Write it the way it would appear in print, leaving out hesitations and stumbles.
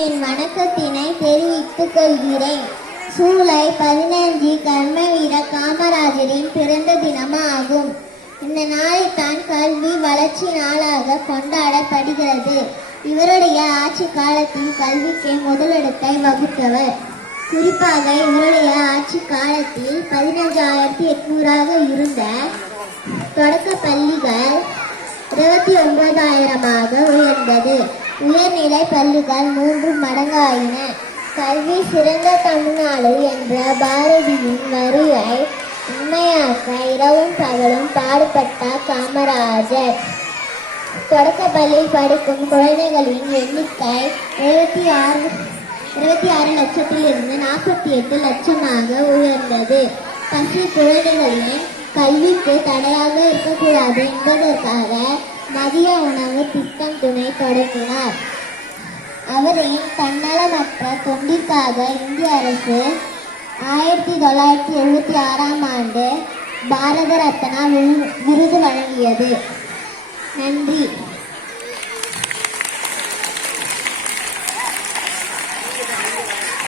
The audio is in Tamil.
என் வணக்கத்தினை தெரிவித்துக் கொள்கிறேன். ஜூலை 15 கர்மவீரர் காமராஜரின் பிறந்த தினமாகும். இந்த நாளைத்தான் கல்வி வளர்ச்சி நாளாக கொண்டாடப்படுகிறது. இவருடைய ஆட்சி காலத்தில் கல்விக்கு முதலிடத்தை வகுத்தவர். குறிப்பாக இவருடைய ஆட்சி காலத்தில் 15,800 இருந்த தொடக்க பள்ளிகள் 29,000 உயர்ந்தது. உயர்நிலை பள்ளிகள் 3 மடங்காயின. கல்வி சிறந்த தமிழ்நாடு என்ற பாரதியின் வரியை உண்மையாக்க இரவும் பகலும் பாடுபட்டார் காமராஜர். தொடக்கப்பள்ளியில் படிக்கும் குழந்தைகளின் எண்ணிக்கை 26 லட்சத்திலிருந்து 48 லட்சமாக உயர்ந்தது. பசி குழந்தைகளின் கல்விக்கு தடையாக இருக்கக்கூடாது என்பதற்காக மதிய உணவு திட்டம் துணை தொடங்கினார். அவரின் தன்னலமற்ற தொண்டிற்காக இந்திய அரசு 1976 பாரத ரத்னா விருது வழங்கியது. நன்றி.